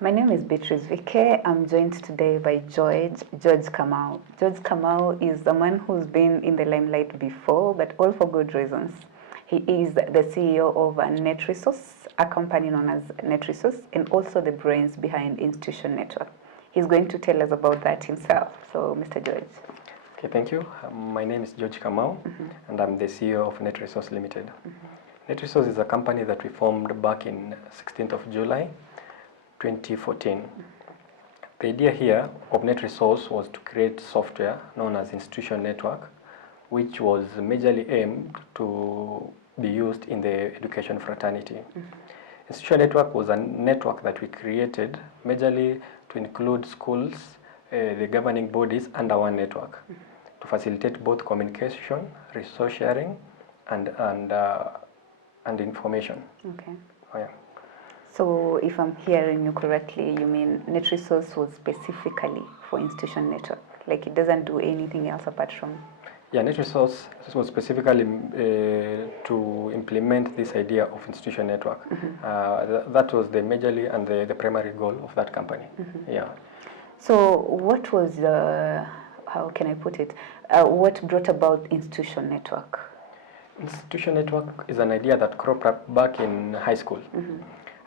My name is Beatrice Vike. I'm joined today by George Kamau. George Kamau is a man who's been in the limelight before, but all for good reasons. He is the CEO of NetResource, a company known as NetResource, and also the brains behind Institution Network. He's going to tell us about that himself. So, Mr. George. Okay, thank you. My name is George Kamau, and I'm the CEO of NetResource Limited. NetResource is a company that we formed back in 16th of July, 2014. The idea here of NetResource was to create software known as Institution Network, which was majorly aimed to be used in the education fraternity. Institution Network was a network that we created majorly to include schools, the governing bodies under one network to facilitate both communication, resource sharing, and information. Okay. Oh, yeah. So, if I'm hearing you correctly, you mean NetResource was specifically for Institution Network? Like it doesn't do anything else apart from... Yeah, NetResource was specifically to implement this idea of Institution Network. That was the majorly and the primary goal of that company. Yeah. So what was the, how can I put it, what brought about Institution Network? Institution Network is an idea that cropped up back in high school.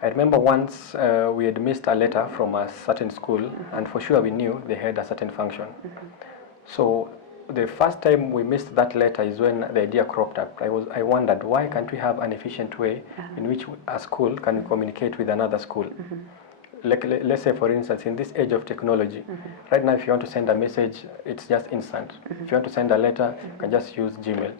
I remember once we had missed a letter from a certain school, and for sure we knew they had a certain function. So the first time we missed that letter is when the idea cropped up. I wondered, why can't we have an efficient way in which a school can communicate with another school? Like, let's say, for instance, in this age of technology, right now if you want to send a message, it's just instant. If you want to send a letter, you can just use Gmail.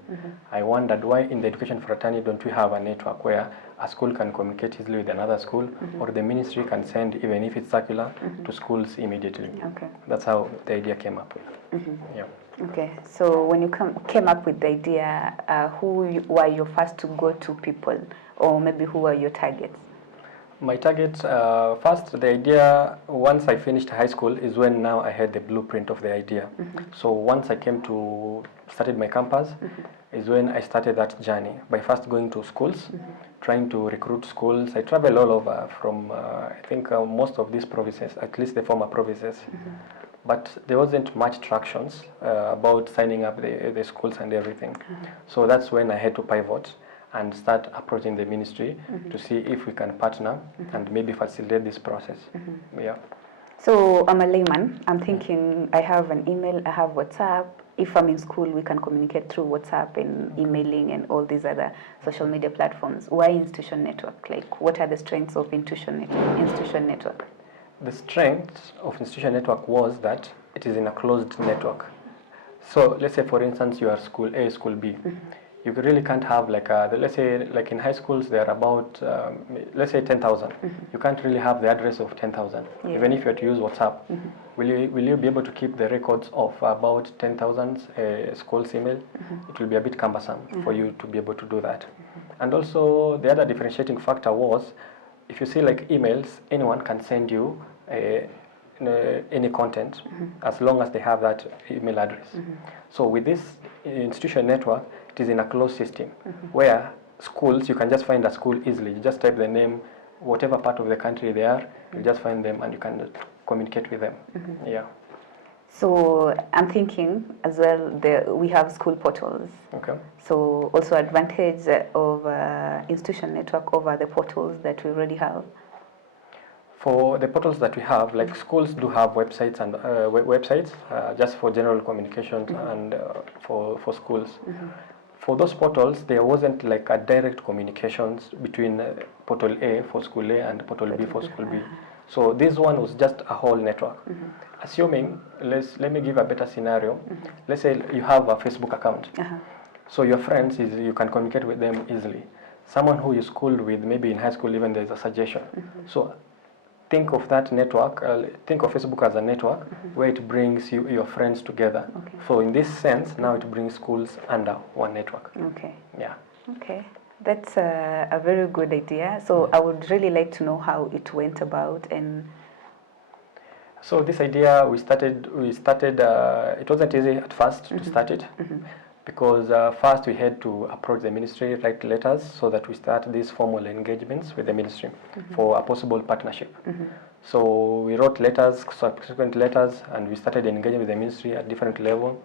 I wondered why in the education fraternity don't we have a network where a school can communicate easily with another school, or the ministry can send, even if it's circular, to schools immediately. Okay. That's how the idea came up with. Yeah. Okay, so when you came up with the idea, who were your first to go to people, or maybe who were your targets? My target, first, the idea, once I finished high school, is when now I had the blueprint of the idea. So once I started my campus, is when I started that journey by first going to schools, trying to recruit schools. I travel all over from, I think, most of these provinces, at least the former provinces. But there wasn't much tractions about signing up the schools and everything. So that's when I had to pivot and start approaching the ministry to see if we can partner and maybe facilitate this process. Yeah. So I'm a layman. I'm thinking I have an email, I have WhatsApp. If I'm in school, we can communicate through WhatsApp and emailing and all these other social media platforms. Why Institution Network? Like, what are the strengths of Institution Network? The strength of Institution Network was that it is in a closed network. So let's say, for instance, you are school A, school B. You really can't have like let's say like in high schools there are about let's say 10,000. You can't really have the address of 10,000. Even if you have to use WhatsApp, will you be able to keep the records of about 10,000 schools email? It will be a bit cumbersome for you to be able to do that. And also the other differentiating factor was, if you see like emails, anyone can send you any content as long as they have that email address. So with this Institution Network, it is in a closed system where schools, you can just find a school easily. You just type the name, whatever part of the country they are, you just find them and you can communicate with them. Yeah. So I'm thinking as well, we have school portals. Okay. So also advantage of Institution Network over the portals that we already have. For the portals that we have, like schools do have websites and websites just for general communication and for schools. For those portals, there wasn't like a direct communications between portal A for school A and portal B for school B. So this one was just a whole network. Assuming, let me give a better scenario. Let's say you have a Facebook account. So your friends, you can communicate with them easily. Someone who you schooled with, maybe in high school even there's a suggestion. So think of that network, think of Facebook as a network where it brings your friends together. So in this sense, now it brings schools under one network. Okay. Yeah. Okay. That's a very good idea. So I would really like to know how it went about. And so this idea we started, it wasn't easy at first to start it. because first we had to approach the ministry, write letters so that we start these formal engagements with the ministry for a possible partnership. So we wrote letters, subsequent letters, and we started engaging with the ministry at different levels.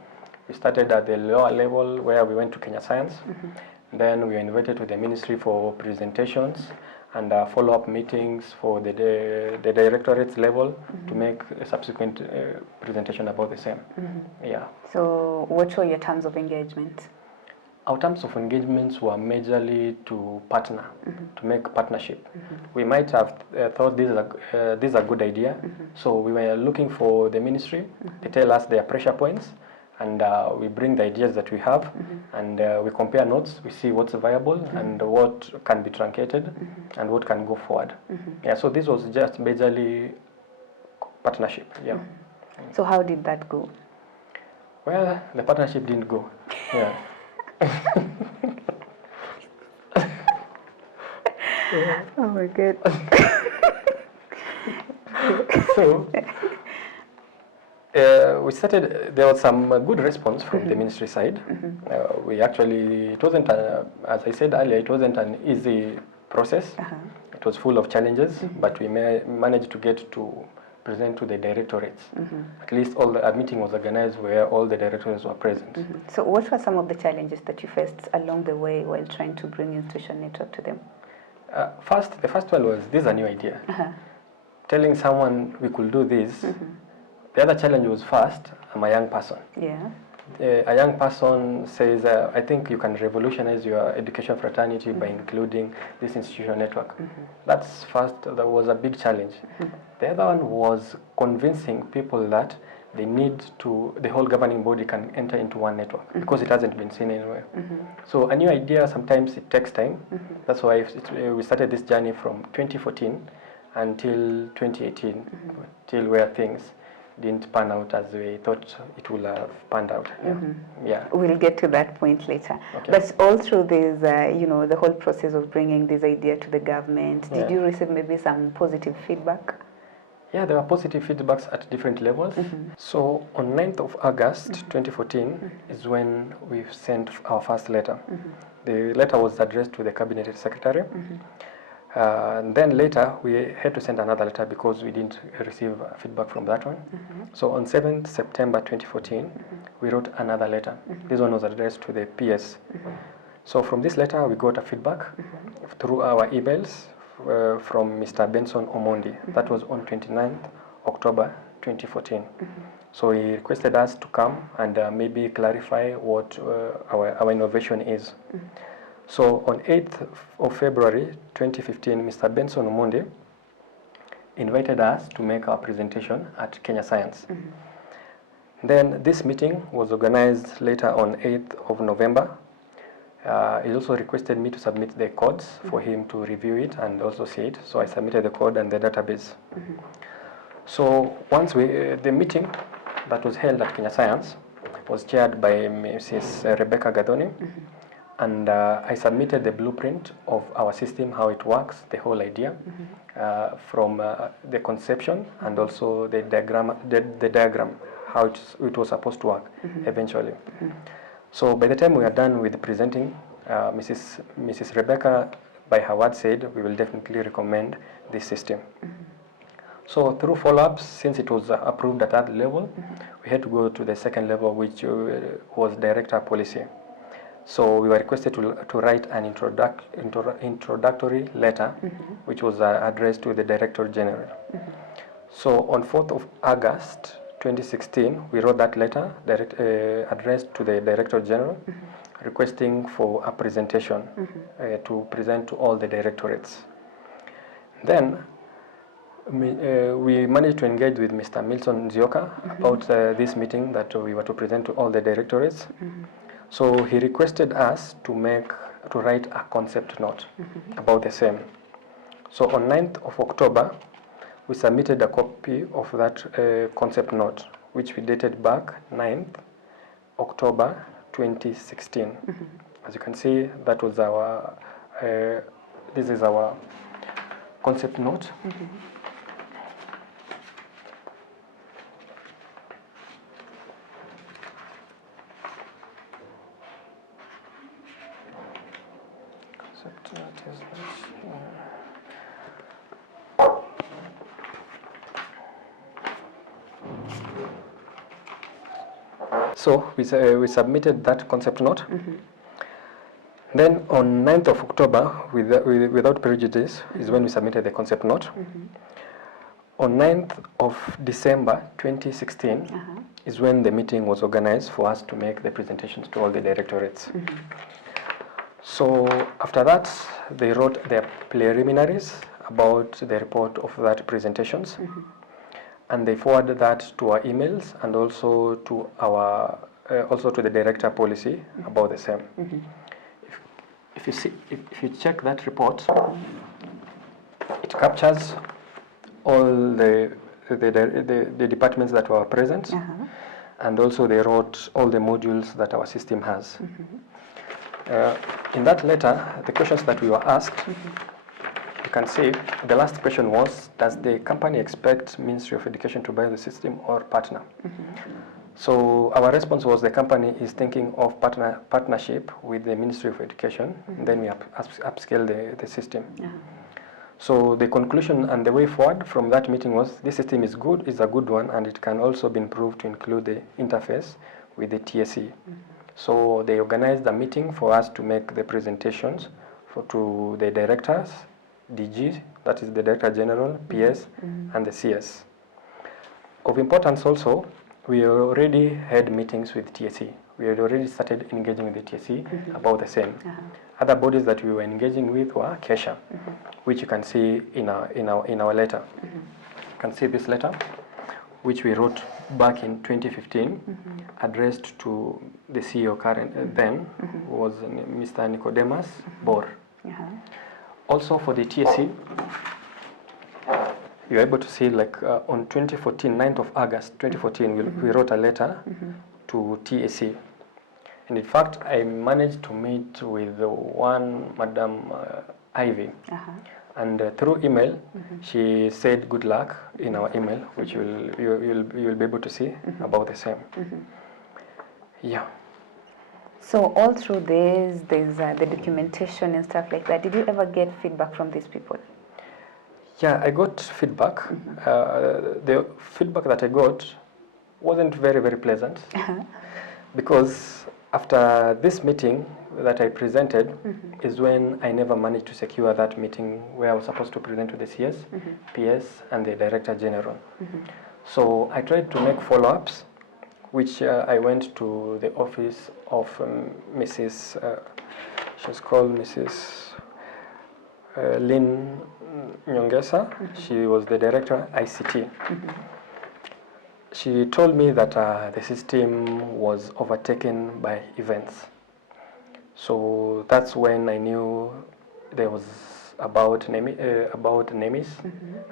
We started at the lower level where we went to Kenya Science. Then we were invited to the ministry for presentations and follow-up meetings for the directorates level to make a subsequent presentation about the same. Yeah. So what were your terms of engagement? Our terms of engagements were majorly to partner, to make partnership. We might have thought this is a good idea, so we were looking for the ministry. They tell us their pressure points, and we bring the ideas that we have, and we compare notes. We see what's viable and what can be truncated, and what can go forward. Yeah, so this was just majorly partnership. Yeah. So how did that go? Well, the partnership didn't go. Yeah. Oh my God. So we started. There was some good response from the ministry side. We actually, it wasn't, as I said earlier, it wasn't an easy process. It was full of challenges, but we managed to get to present to the directorates. At least a meeting was organized where all the directorates were present. So what were some of the challenges that you faced along the way while trying to bring Institution Network to them? The first one was, this is a new idea. Telling someone we could do this. The other challenge was, first, I'm a young person. Yeah. A young person says, I think you can revolutionize your education fraternity by including this institutional network. That's first, that was a big challenge. The other one was convincing people that they need to, the whole governing body can enter into one network because it hasn't been seen anywhere. So a new idea, sometimes it takes time. That's why we started this journey from 2014 until 2018, till where things didn't pan out as we thought it would have panned out. Yeah. We'll get to that point later. Okay. But all through this, the whole process of bringing this idea to the government, did you receive maybe some positive feedback? Yeah, there were positive feedbacks at different levels. So on 9th of August 2014 is when we sent our first letter. The letter was addressed to the Cabinet Secretary. And then later we had to send another letter because we didn't receive feedback from that one. So on 7th September 2014, we wrote another letter. This one was addressed to the PS. So from this letter we got a feedback through our emails from Mr. Benson Omondi. That was on 29th October 2014. So he requested us to come and maybe clarify what our innovation is. So on 8th of February 2015, Mr. Benson Omondi invited us to make our presentation at Kenya Science. Then this meeting was organized later on 8th of November. He also requested me to submit the codes for him to review it and also see it. So I submitted the code and the database. So once the meeting that was held at Kenya Science was chaired by Mrs. Rebecca Gadoni. And I submitted the blueprint of our system, how it works, the whole idea, from the conception and also the diagram, how it was supposed to work eventually. So by the time we are done with presenting, Mrs. Rebecca, by her word, said we will definitely recommend this system. So through follow-ups, since it was approved at that level, we had to go to the second level, which was director policy. So we were requested to write an introductory letter, which was addressed to the Director General. So on 4th of August 2016, we wrote that letter addressed to the Director General, requesting for a presentation to present to all the directorates. Then we managed to engage with Mr. Milton Nzioka about this meeting that we were to present to all the directorates. So he requested us to write a concept note about the same. So on 9th of October, we submitted a copy of that concept note, which we dated back 9th October 2016. As you can see, that was this is our concept note. So we submitted that concept note. Then on 9th of October, without prejudice, is when we submitted the concept note. On 9th of December 2016 is when the meeting was organized for us to make the presentations to all the directorates. So after that, they wrote their preliminaries about the report of that presentations, and they forwarded that to our emails and also to our also to the director policy about the same. If you check that report, it captures all the departments that were present, and also they wrote all the modules that our system has. In that letter, the questions that we were asked, you can see the last question was, does the company expect Ministry of Education to buy the system or partner? So our response was the company is thinking of partnership with the Ministry of Education, and then we upscale the system. So the conclusion and the way forward from that meeting was this system is good, is a good one, and it can also be improved to include the interface with the TSE. So they organized a meeting for us to make the presentations to the directors, DG, that is the Director General, PS, and the CS. Of importance also, we already had meetings with TSE. We had already started engaging with the TSE about the same. Other bodies that we were engaging with were Kesha, which you can see in our letter. You can see this letter, which we wrote back in 2015, addressed to the CEO current then, was Mr. Nicodemus Bor. Also for the TSE, you're able to see like on 2014, 9th of August 2014, we wrote a letter to TSE. And in fact, I managed to meet with one Madam Ivy. And through email, she said good luck in our email, which you'll be able to see about the same. Yeah. So all through this, there's the documentation and stuff like that. Did you ever get feedback from these people? Yeah, I got feedback. The feedback that I got wasn't very, very pleasant because after this meeting that I presented is when I never managed to secure that meeting where I was supposed to present to the CS, PS, and the Director General. So I tried to make follow-ups, which I went to the office of Mrs. She's called Mrs. Lynn Nyongesa. She was the Director ICT. She told me that the system was overtaken by events. So that's when I knew there was about NEMIS,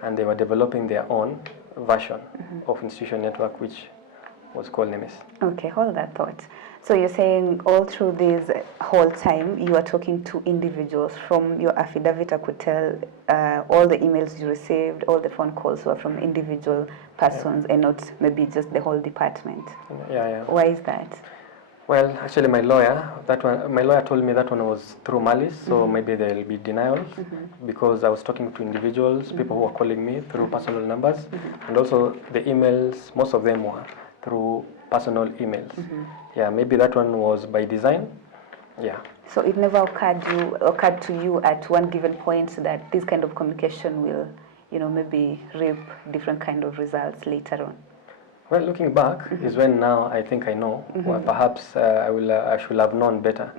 and they were developing their own version of institution network, which was called NEMIS. Okay, hold that thought. So you're saying all through this whole time you are talking to individuals. From your affidavit, I could tell all the emails you received, all the phone calls were from individual persons and not maybe just the whole department. Why is that? Well, actually, my lawyer told me that one was through malice, so maybe there will be denials because I was talking to individuals, people who were calling me through personal numbers, and also the emails, most of them were through personal emails. Yeah, maybe that one was by design. Yeah. So it never occurred to you at one given point that this kind of communication will, maybe reap different kind of results later on? Well, looking back is when now I think I know. Well, perhaps I should have known better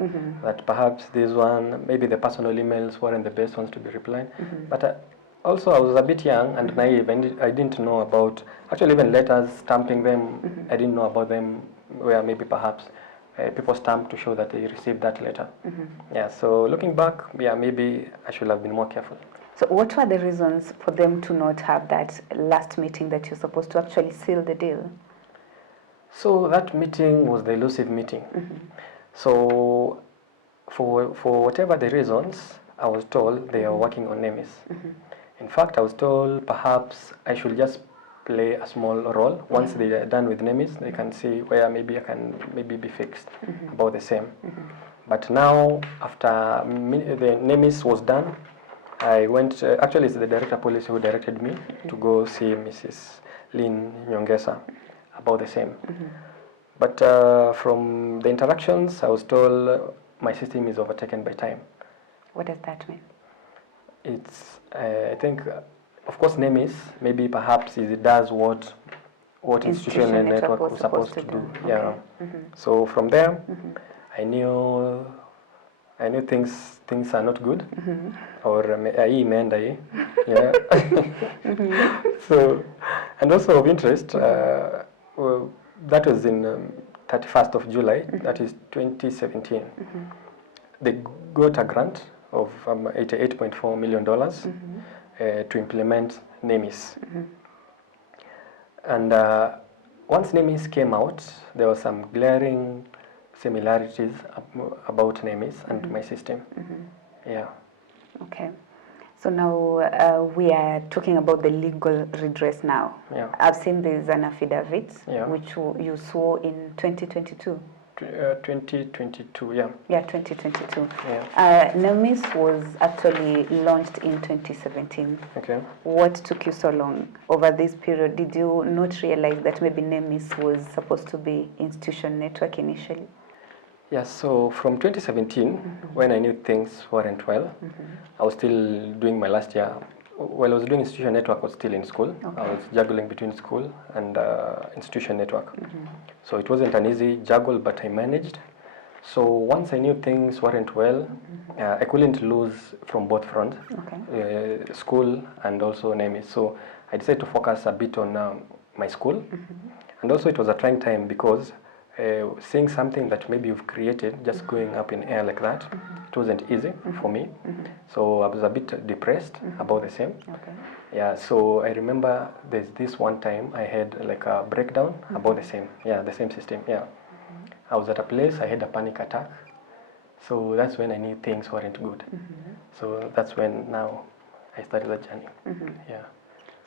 that perhaps this one, maybe the personal emails weren't the best ones to be replying. But also I was a bit young and naive, and I didn't know about, actually even letters, stamping them, I didn't know about them, where maybe perhaps people stamped to show that they received that letter. Yeah, so looking back, yeah, maybe I should have been more careful. So what were the reasons for them to not have that last meeting that you're supposed to actually seal the deal? So that meeting was the elusive meeting. So for whatever the reasons, I was told they are working on NEMIS. In fact, I was told perhaps I should just play a small role. Once they are done with NEMIS, they can see where maybe I can be fixed about the same. But now, after the NEMIS was done, I went, actually it's the Director Policy who directed me to go see Mrs. Lynn Nyongesa about the same. But from the interactions, I was told my system is overtaken by time. What does that mean? It's, I think, of course, NEMIS, maybe perhaps it does what institutional network was supposed to do. Okay. Yeah. So from there, I knew things are not good, or imeenda hii. Yeah. So, and also of interest, well, that was in 31st of July, that is 2017. They got a grant of $88.4 million to implement NEMIS. And once NEMIS came out, there were some glaring similarities about NEMIS and my system. Yeah. Okay. So now we are talking about the legal redress now. Yeah. I've seen there's an affidavit Yeah. which you swore in 2022. 2022, yeah. Yeah, 2022. Yeah. NEMIS was actually launched in 2017. Okay. What took you so long over this period? Did you not realize that maybe NEMIS was supposed to be institution network initially? Yeah, so from 2017, when I knew things weren't well, I was still doing my last year. While I was doing institution network, I was still in school. Okay. I was juggling between school and institution network. So it wasn't an easy juggle, but I managed. So once I knew things weren't well, I couldn't lose from both fronts, school and also NEMIS. So I decided to focus a bit on my school. And also it was a trying time because seeing something that maybe you've created just going up in air like that, it wasn't easy for me. So I was a bit depressed about the same. Okay. Yeah, so I remember there's this one time I had like a breakdown about the same system. Yeah. I was at a place, I had a panic attack. So that's when I knew things weren't good. So that's when now I started the journey. Yeah.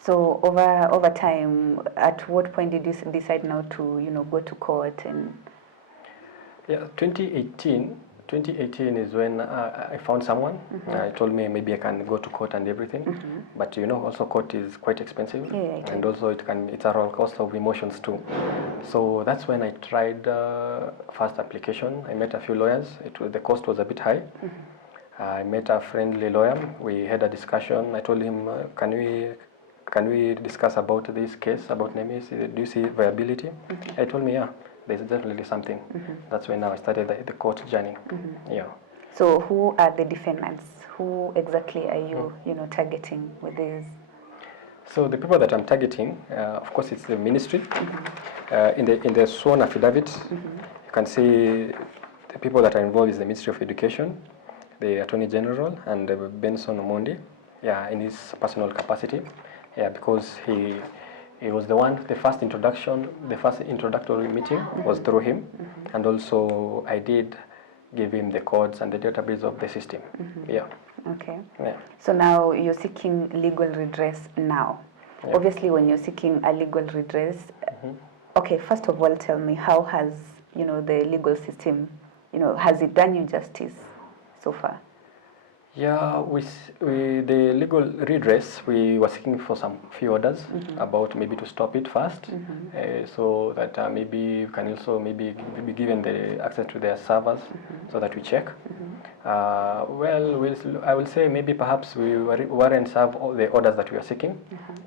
So over time, at what point did you decide now to go to court and? Yeah, 2018 is when I found someone. Told me maybe I can go to court and everything. But also court is quite expensive. Yeah, and also it's a roller coaster of emotions too. So that's when I tried first application. I met a few lawyers. The cost was a bit high. I met a friendly lawyer. We had a discussion. I told him, can we discuss about this case, about NEMIS? Do you see viability? He told me, yeah, there's definitely something. That's when now I started the court journey. Yeah. So who are the defendants? Who exactly are you, targeting with this? So the people that I'm targeting, of course, it's the ministry. In the sworn affidavit, you can see the people that are involved is the Ministry of Education, the Attorney General, and Benson Omondi. Yeah, in his personal capacity. Yeah, because he was the first introductory meeting was through him, and also I did give him the codes and the database of the system. Yeah. Okay. Yeah. So now you're seeking legal redress now. Yeah. Obviously, when you're seeking a legal redress, okay, first of all, tell me, how has the legal system, has it done you justice so far? Yeah, the legal redress, we were seeking for some few orders about maybe to stop it first, so that maybe you can also maybe be given the access to their servers so that we check. I will say maybe perhaps we weren't served all the orders that we are seeking,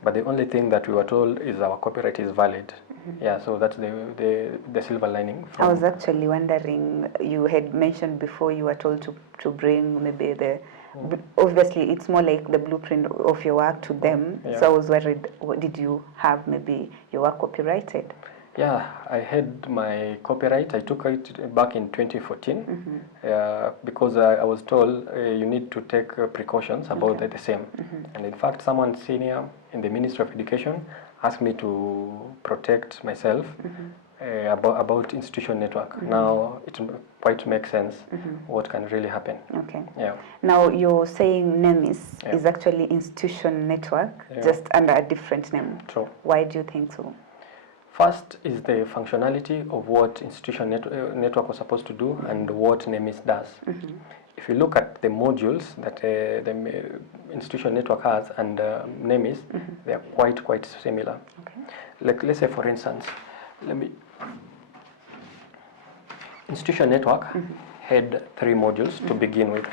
but the only thing that we were told is our copyright is valid. Yeah, so that's the silver lining. I was actually wondering, you had mentioned before you were told to bring maybe obviously it's more like the blueprint of your work to them. Yeah. So I was worried, did you have maybe your work copyrighted? Yeah, I had my copyright. I took it back in 2014 because I was told you need to take precautions about the same. And in fact, someone senior in the Ministry of Education asked me to protect myself about institution network. Now it quite makes sense what can really happen. Okay. Yeah. Now you're saying NEMIS is actually institution network, just under a different name. True. Why do you think so? First is the functionality of what institution network was supposed to do and what NEMIS does. If you look at the modules that the institution network has and NEMIS, they are quite similar. Okay. Like let's say, for instance, institution network had 3 modules to begin with.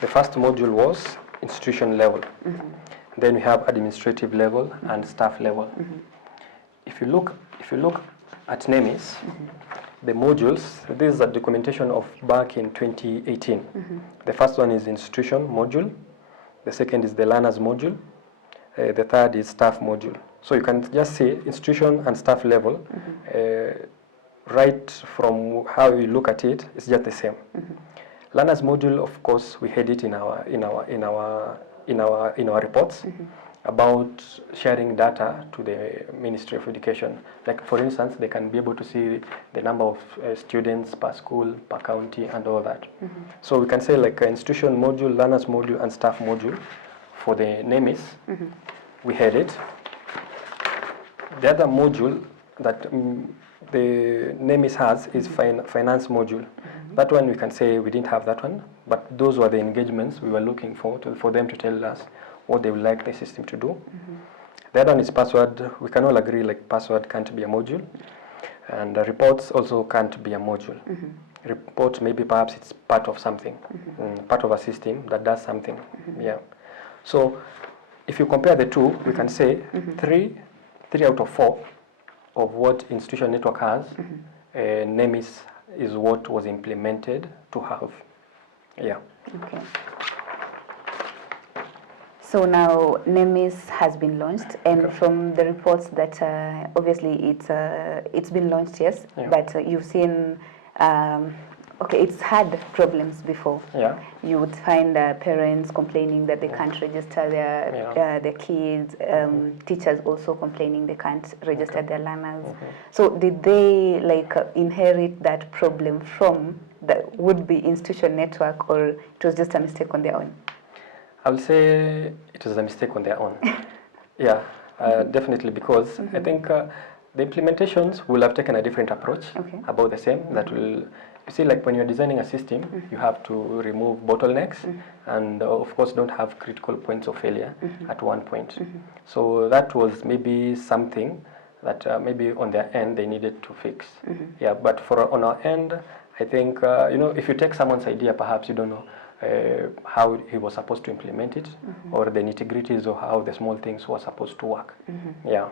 The first module was institution level. Then we have administrative level and staff level. If you look at NEMIS, the modules, this is a documentation of back in 2018. The first one is institution module, the second is the learners module, the third is staff module. So you can just see institution and staff level, right from how you look at it, it's just the same. Learners module, of course, we had it in our reports about sharing data to the Ministry of Education. Like, for instance, they can be able to see the number of students per school, per county, and all that. So we can say like institution module, learners module, and staff module. For the NEMIS, we had it. The other module that the NEMIS has is finance module. That one we can say we didn't have that one, but those were the engagements we were looking for them to tell us what they would like the system to do. The other one is password. We can all agree like password can't be a module, and the reports also can't be a module. Report, maybe perhaps it's part of something, part of a system that does something. Yeah. So if you compare the two, we can say 3 out of 4 of what institution network has, NEMIS is what was implemented to have. Yeah. Okay. So now NEMIS has been launched, and from the reports that obviously it's been launched, yes, but you've seen, it's had problems before. Yeah. You would find parents complaining that they can't register their kids, teachers also complaining they can't register their learners. So did they inherit that problem from the would-be institution network, or it was just a mistake on their own? I would say it was a mistake on their own. Yeah, definitely, because I think the implementations will have taken a different approach, about the same. That will, you see, like when you're designing a system, you have to remove bottlenecks and of course don't have critical points of failure at one point. So that was maybe something that maybe on their end they needed to fix. Yeah, but on our end, I think, if you take someone's idea, perhaps you don't know how he was supposed to implement it, or the nitty-gritties of how the small things were supposed to work. Yeah.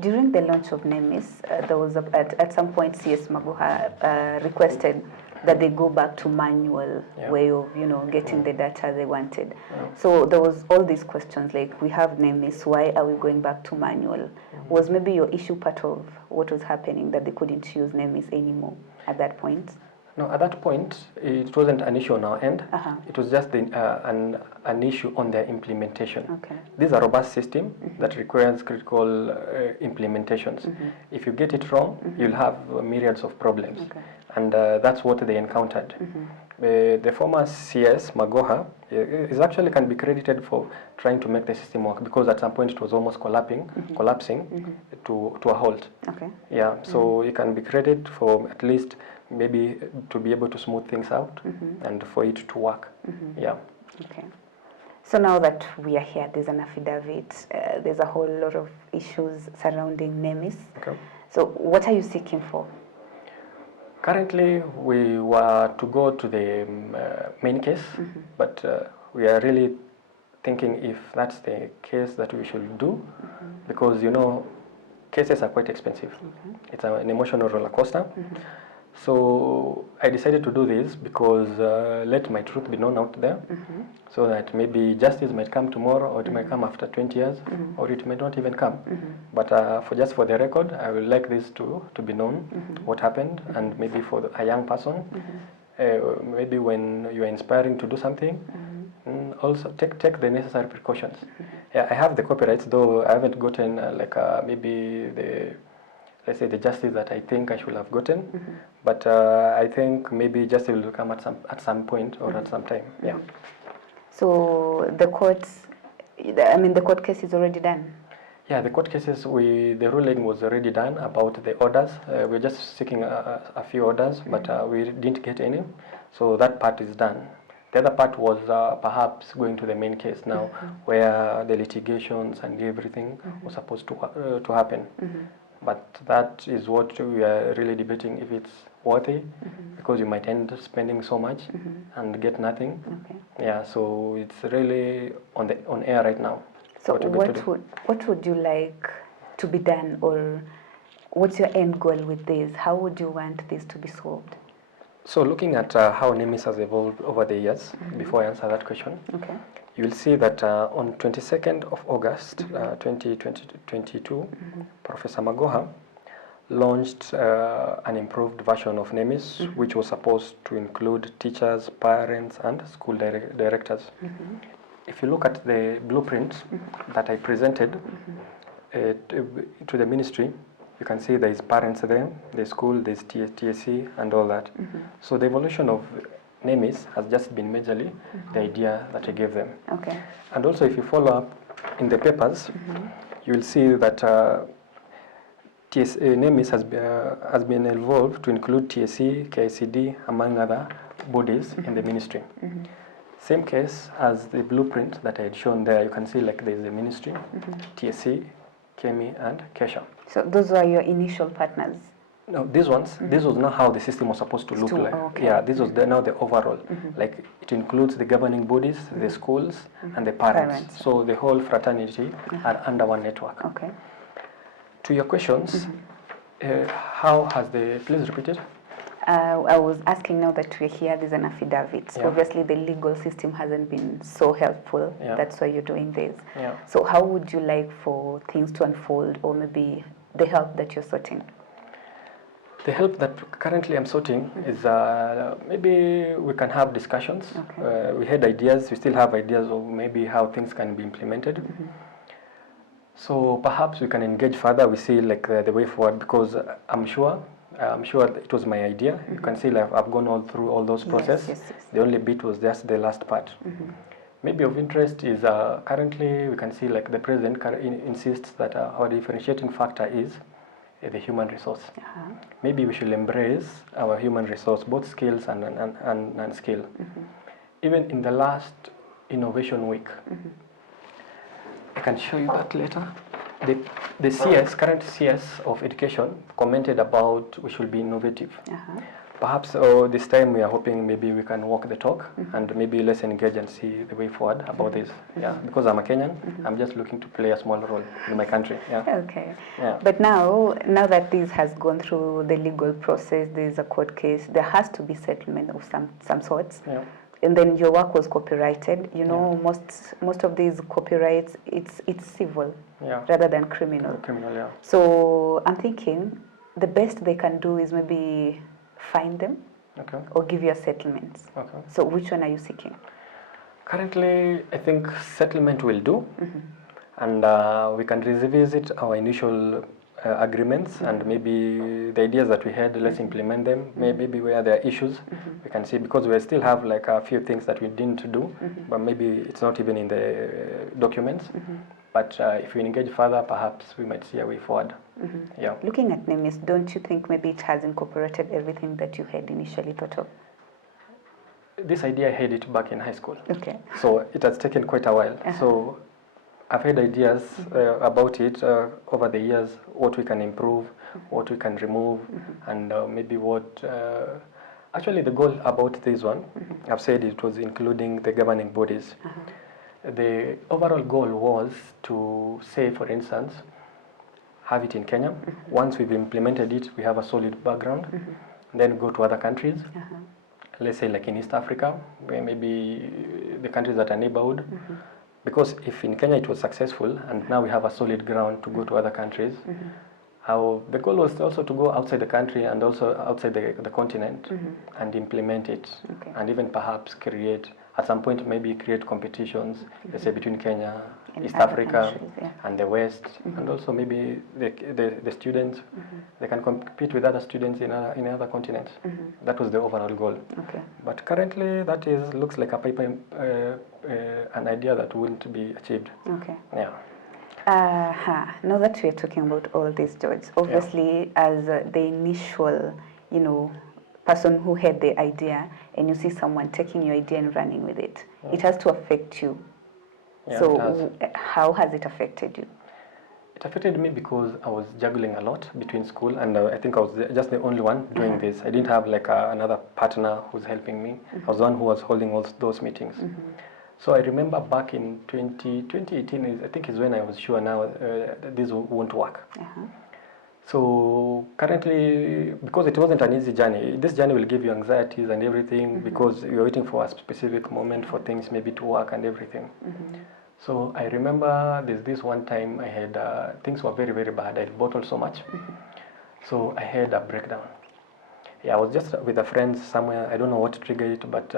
During the launch of NEMIS, there was at some point CS Magoha requested that they go back to manual way of getting the data they wanted. So there was all these questions like, we have NEMIS, why are we going back to manual? Was maybe your issue part of what was happening, that they couldn't use NEMIS anymore at that point? No, at that point, it wasn't an issue on our end. It was just an issue on their implementation. This is a robust system that requires critical implementations. If you get it wrong, you'll have myriads of problems. And that's what they encountered. The former CS, Magoha, is actually can be credited for trying to make the system work, because at some point it was almost collapsing to a halt. Yeah, so you can be credited for at least maybe to be able to smooth things out and for it to work. Yeah. Okay. So now that we are here, there's an affidavit, there's a whole lot of issues surrounding NEMIS. So what are you seeking for? Currently, we were to go to the main case, but we are really thinking if that's the case that we should do, because cases are quite expensive. It's an emotional roller coaster. So I decided to do this because let my truth be known out there, so that maybe justice might come tomorrow, or it might come after 20 years, or it may not even come. But for the record, I would like this to be known, what happened, and maybe for a young person, maybe when you are inspiring to do something, also take the necessary precautions. Yeah, I have the copyrights, though I haven't gotten maybe let's say the justice that I think I should have gotten, but I think maybe justice will come at some point or at some time. Yeah. So the court case is already done. Yeah, the court cases, the ruling was already done about the orders. We're just seeking a few orders, but we didn't get any. So that part is done. The other part was perhaps going to the main case now, where the litigations and everything was supposed to happen. but that is what we are really debating, if it's worthy, because you might end up spending so much and get nothing. Okay. Yeah, so it's really on air right now. So what what would you like to be done, or what's your end goal with this? How would you want this to be solved? So looking at how NEMIS has evolved over the years, before I answer that question, Okay. you will see that on 22nd of August 2022, Professor Magoha launched an improved version of NEMIS, which was supposed to include teachers, parents, and school directors. If you look at the blueprint that I presented to the ministry, you can see there is parents there, there's school, there's TSC, and all that. So the evolution of NEMIS has just been majorly the idea that I gave them. Okay. And also, if you follow up in the papers, you will see that NEMIS has been evolved to include TSC, KICD, among other bodies in the ministry. Same case as the blueprint that I had shown there. You can see like there is the ministry, TSC, KEMI, and KESHA. So those are your initial partners? No, these ones, this was not how the system was supposed to look like. Okay. Yeah, this was now the overall. Like it includes the governing bodies, the schools, and the parents. So the whole fraternity are under one network. Okay. To your questions, how has the, please repeat it? I was asking, now that we're here, there's an affidavit. Yeah. Obviously, the legal system hasn't been so helpful. Yeah. That's why you're doing this. Yeah. So how would you like for things to unfold, or maybe the help that you're sorting? The help that currently I'm sorting is maybe we can have discussions. Okay. We had ideas, we still have ideas of maybe how things can be implemented. So perhaps we can engage further. We see like the way forward, because I'm sure it was my idea. You can see like I've gone all through all those processes. Yes. The only bit was just the last part. Maybe of interest is currently we can see like the president insists that our differentiating factor is the human resource. Maybe we should embrace our human resource, both skills and skill. Even in the last innovation week, I can show you that later. The CS, current CS of education, commented about we should be innovative. Perhaps this time we are hoping maybe we can walk the talk and maybe let's engage and see the way forward about this. Yeah, because I'm a Kenyan, I'm just looking to play a small role in my country. Yeah. Okay. Yeah. But now that this has gone through the legal process, there's a court case, there has to be settlement of some sorts. Yeah. And then your work was copyrighted. You know, most of these copyrights, it's civil rather than criminal. Criminal, yeah. So I'm thinking the best they can do is maybe fine them, or give you a settlement. Okay. So which one are you seeking? Currently, I think settlement will do, and we can revisit our initial agreements, and maybe the ideas that we had, let's implement them. Maybe where there are issues, we can see, because we still have like a few things that we didn't do, but maybe it's not even in the documents. But if we engage further, perhaps we might see a way forward. Yeah. Looking at NEMIS, don't you think maybe it has incorporated everything that you had initially thought of? This idea I had it back in high school. Okay. So it has taken quite a while. So I've had ideas about it over the years, what we can improve, what we can remove, and maybe what... actually, the goal about this one, I've said it was including the governing bodies. The overall goal was to say, for instance, have it in Kenya. Once we've implemented it, we have a solid background. Then go to other countries. Let's say like in East Africa, where maybe the countries that are neighborhood. Because if in Kenya it was successful, and now we have a solid ground to go to other countries, the goal was also to go outside the country and also outside the continent and implement it. And even perhaps create, at some point, maybe create competitions, let's say between Kenya, East Africa, and the West, and also maybe the students, they can compete with other students in other continents. That was the overall goal. But currently, that looks like a paper, an idea that wouldn't be achieved. Yeah. Now that we're talking about all this, George, obviously as the initial, person who had the idea, and you see someone taking your idea and running with it, it has to affect you. So how has it affected you? It affected me because I was juggling a lot between school, and I think I was just the only one doing this. I didn't have like another partner who's helping me. I was the one who was holding all those meetings. So I remember back in 2018, I think is when I was sure now this won't work. So currently, because it wasn't an easy journey, this journey will give you anxieties and everything because you're waiting for a specific moment for things maybe to work and everything. So I remember there's this one time I had, things were very, very bad. I bottled so much. So I had a breakdown. Yeah, I was just with a friend somewhere. I don't know what triggered it, but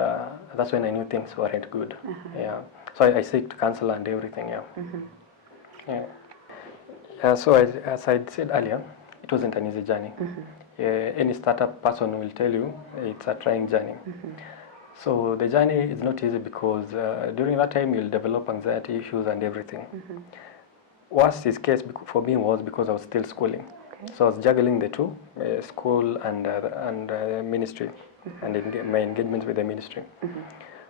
that's when I knew things weren't good. Yeah. So I seeked counsel and everything, yeah. So as I said earlier, it wasn't an easy journey. Any startup person will tell you it's a trying journey. So the journey is not easy because during that time you'll develop anxiety issues and everything. Worst case for me was because I was still schooling. So I was juggling the two, school and ministry, and my engagement with the ministry.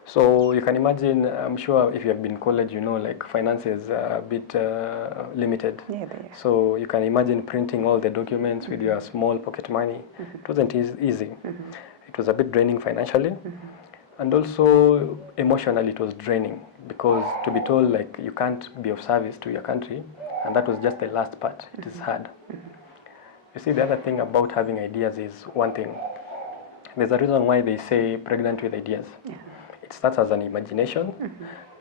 So you can imagine, I'm sure if you have been in college, you know, like finances are a bit limited. So you can imagine printing all the documents with your small pocket money. It wasn't easy. It was a bit draining financially. And also emotionally it was draining because to be told like you can't be of service to your country, and that was just the last part. It is hard. You see, the other thing about having ideas is one thing. There's a reason why they say pregnant with ideas. It starts as an imagination,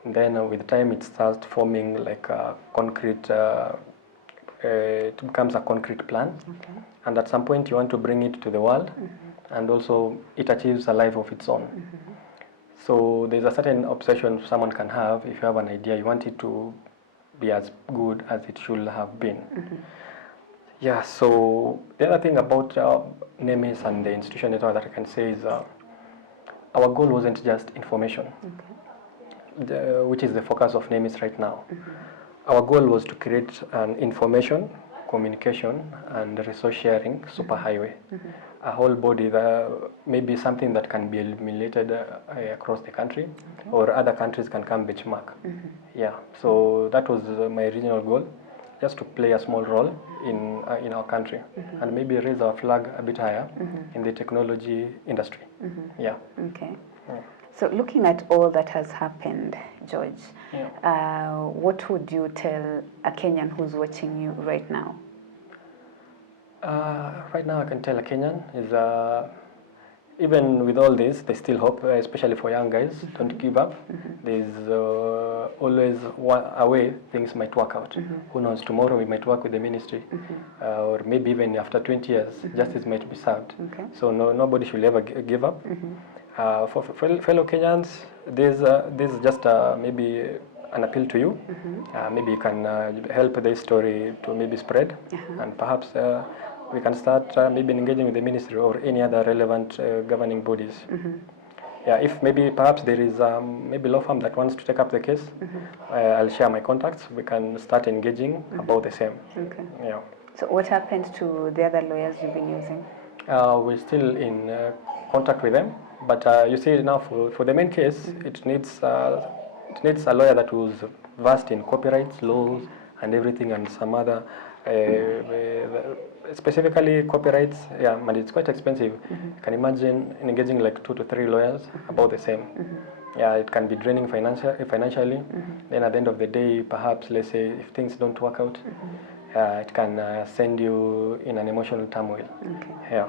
and then with time it starts forming like a concrete, it becomes a concrete plan. And at some point you want to bring it to the world, and also it achieves a life of its own. So there's a certain obsession someone can have. If you have an idea, you want it to be as good as it should have been. Yeah, so the other thing about NEMIS and the institution network that I can say is our goal wasn't just information, which is the focus of NEMIS right now. Our goal was to create an information, communication, and resource sharing superhighway. A whole body that maybe something that can be emulated across the country, or other countries can come benchmark. Yeah, so that was my original goal, just to play a small role in our country and maybe raise our flag a bit higher in the technology industry. Yeah. Okay. So looking at all that has happened, George, what would you tell a Kenyan who's watching you right now? Right now I can tell a Kenyan is even with all this, there's still hope, especially for young guys. Don't give up. There's always a way things might work out. Who knows, tomorrow we might work with the ministry, or maybe even after 20 years, justice might be served. So nobody should ever give up. For fellow Kenyans, there's just maybe an appeal to you. Maybe you can help this story to maybe spread, and perhaps we can start maybe engaging with the ministry or any other relevant governing bodies. Yeah, if maybe perhaps there is maybe law firm that wants to take up the case, I'll share my contacts. We can start engaging about the same. Yeah. So what happened to the other lawyers you've been using? We're still in contact with them, but you see now for the main case, it needs a lawyer that was versed in copyright laws and everything, and some other specifically copyrights. Yeah, but it's quite expensive. You can imagine engaging like 2 to 3 lawyers about the same. Yeah, it can be draining financially. Then at the end of the day, perhaps let's say if things don't work out, it can send you in an emotional turmoil. Yeah.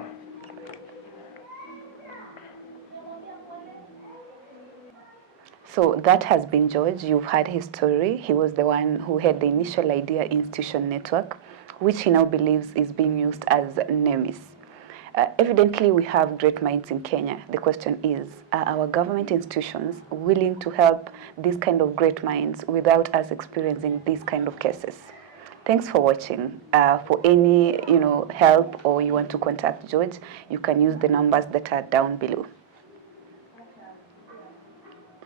So that has been George. You've heard his story. He was the one who had the initial idea institution network, which he now believes is being used as NEMIS. Evidently, we have great minds in Kenya. The question is, are our government institutions willing to help these kind of great minds without us experiencing these kind of cases? Thanks for watching. For any help or you want to contact George, you can use the numbers that are down below.